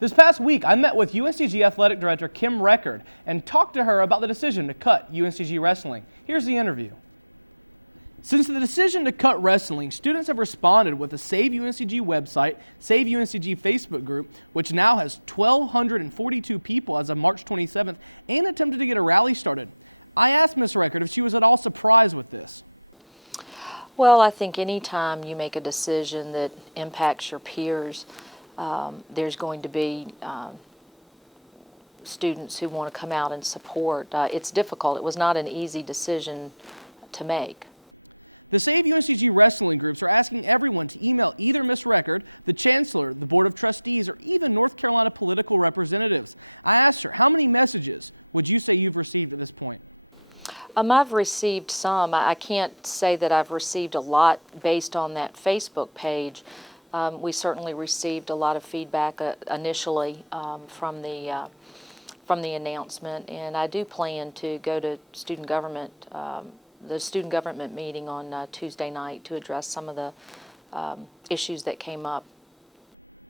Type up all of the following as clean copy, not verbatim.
This past week, I met with UNCG Athletic Director Kim Record and talked to her about the decision to cut UNCG Wrestling. Here's the interview. Since the decision to cut wrestling, students have responded with the Save UNCG website, Save UNCG Facebook group, which now has 1,242 people as of March 27th, and attempted to get a rally started. I asked Ms. Record if she was at all surprised with this. Well, I think anytime you make a decision that impacts your peers, there's going to be students who want to come out and support. It's difficult. It was not an easy decision to make. The Save UNCG Wrestling groups are asking everyone to email either Ms. Record, the Chancellor, the Board of Trustees, or even North Carolina political representatives. I asked her, how many messages would you say you've received at this point? I've received some. I can't say that I've received a lot based on that Facebook page. We certainly received a lot of feedback initially from the announcement, and I do plan to go to the student government meeting on Tuesday night to address some of the issues that came up.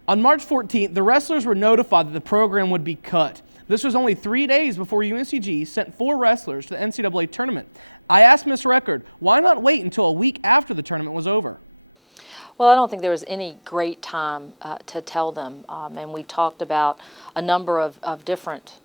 On March 14th, the wrestlers were notified that the program would be cut. This was only 3 days before UNCG sent 4 wrestlers to the NCAA tournament. I asked Ms. Record, why not wait until a week after the tournament was over? Well, I don't think there was any great time to tell them, and we talked about a number of different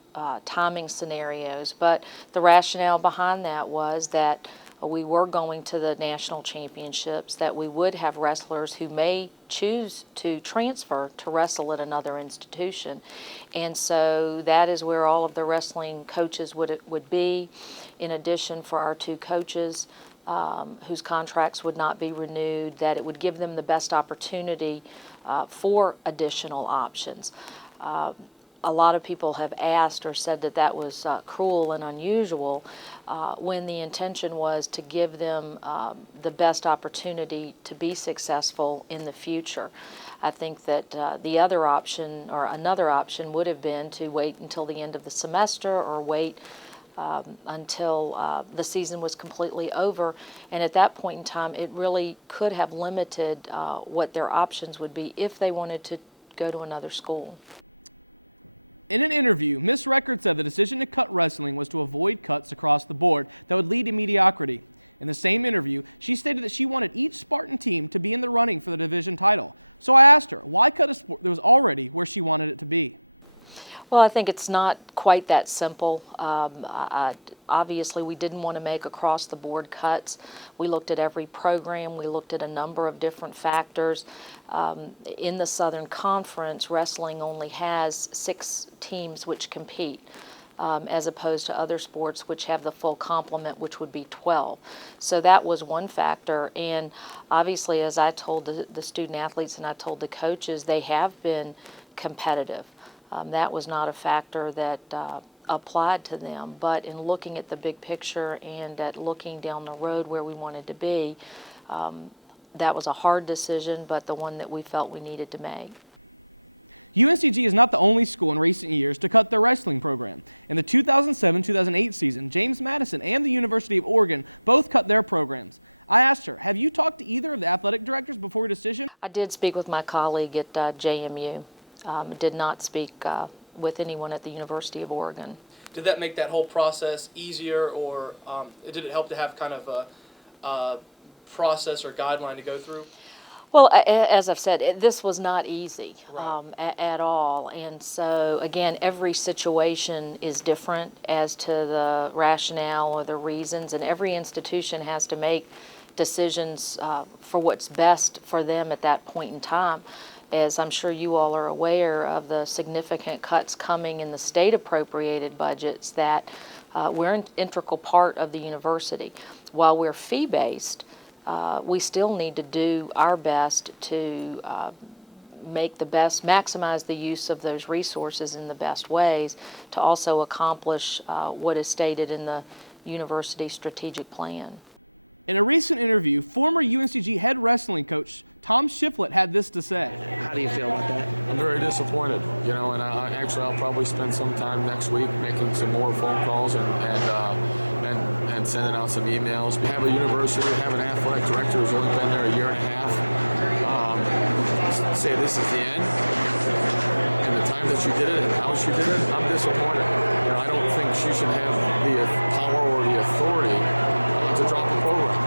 timing scenarios, but the rationale behind that was that we were going to the national championships, that we would have wrestlers who may choose to transfer to wrestle at another institution. And so that is where all of the wrestling coaches would be, in addition for our 2 coaches whose contracts would not be renewed, that it would give them the best opportunity for additional options. A lot of people have asked or said that that was cruel and unusual when the intention was to give them the best opportunity to be successful in the future. I think that the other option, or another option, would have been to wait until the end of the semester or wait until the season was completely over, and at that point in time it really could have limited what their options would be if they wanted to go to another school. In an interview, Ms. Record said the decision to cut wrestling was to avoid cuts across the board that would lead to mediocrity. In the same interview, she stated that she wanted each Spartan team to be in the running for the division title. So I asked her, why cut a sport that was already where she wanted it to be? Well, I think it's not quite that simple. Obviously, we didn't want to make across-the-board cuts. We looked at every program. We looked at a number of different factors. In the Southern Conference, wrestling only has 6 teams which compete, as opposed to other sports which have the full complement, which would be 12. So that was one factor. And obviously, as I told the student athletes and I told the coaches, they have been competitive. That was not a factor that applied to them, but in looking at the big picture and at looking down the road where we wanted to be, that was a hard decision, but the one that we felt we needed to make. UNCG is not the only school in recent years to cut their wrestling program. In the 2007-2008 season, James Madison and the University of Oregon both cut their programs. I asked her, have you talked to either of the athletic directors before your decision? I did speak with my colleague at JMU. Did not speak with anyone at the University of Oregon. Did that make that whole process easier, or did it help to have kind of a process or guideline to go through? Well, as I've said, this was not easy, right, at all. And so, again, every situation is different as to the rationale or the reasons, and every institution has to make decisions for what's best for them at that point in time. As I'm sure you all are aware of the significant cuts coming in the state appropriated budgets, that we're an integral part of the university. While we're fee-based, we still need to do our best to maximize the use of those resources in the best ways to also accomplish what is stated in the university strategic plan. In a recent interview, former UNCG head wrestling coach Tom Shiflett had this to say. How do you feel about that? I'm very disappointed, and I'll probably spend some time next week making some more phone calls and sending out some emails. We have a university, we have an athletic director who's only been there a year and a half. say this is the end, and the time that she did it and how she did it, I'm disappointed. I don't think she should have the power or the authority to drop a program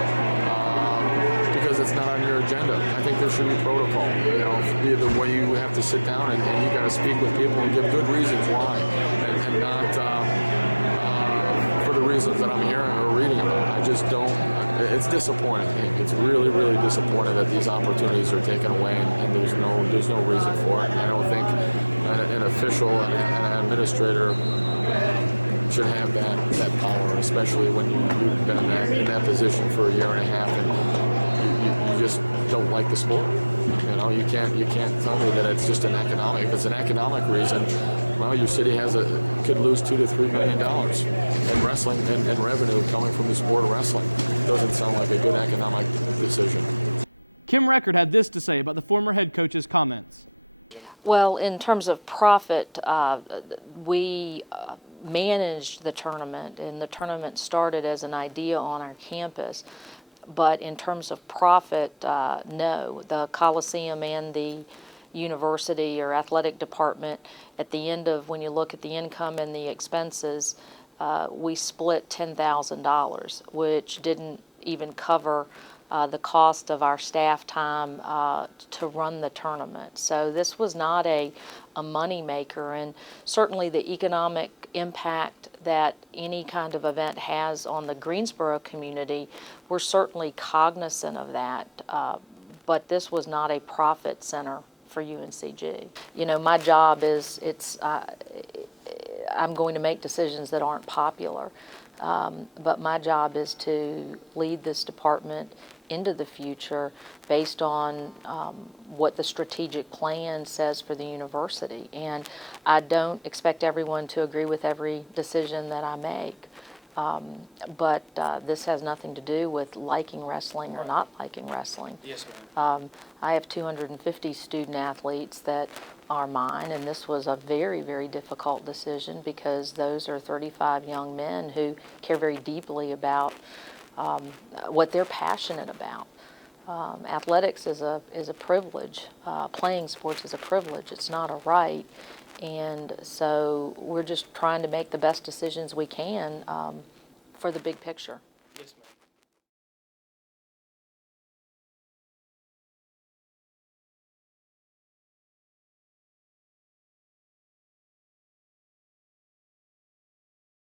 because it's not on your agenda. I think there should be protocol. Be the way you have to sit down and you got to speak with people and give good reasons why, and not for the reasons that I'm hearing or reading about. I just don't. It's disappointing. It's really, really disappointing that these opportunities are taken away and there's no reason for it. I don't think an official and an administrator should have that power, especially when you've been in that position for a year and a half and you just don't like the sport. You can't tell me that it's just an economic. If it's an economic reason, well, your city could lose $2 to $3 million in wrestling and revenue coming from the sport of wrestling. Doesn't sound like a good economic decision. Kim Record had this to say about the former head coach's comments. Well, in terms of profit, we managed the tournament, and the tournament started as an idea on our campus. But in terms of profit, no. The Coliseum and the university or athletic department, at the end of, when you look at the income and the expenses, we split $10,000, which didn't even cover the cost of our staff time to run the tournament. So this was not a money maker, and certainly the economic impact that any kind of event has on the Greensboro community, we're certainly cognizant of that, but this was not a profit center for UNCG. My job is, I'm going to make decisions that aren't popular, but my job is to lead this department into the future based on what the strategic plan says for the university. And I don't expect everyone to agree with every decision that I make. But this has nothing to do with liking wrestling or not liking wrestling. Yes, ma'am. I have 250 student athletes that are mine, and this was a very, very difficult decision because those are 35 young men who care very deeply about what they're passionate about. Athletics is a privilege. Playing sports is a privilege. It's not a right. And so we're just trying to make the best decisions we can for the big picture. Yes, ma'am.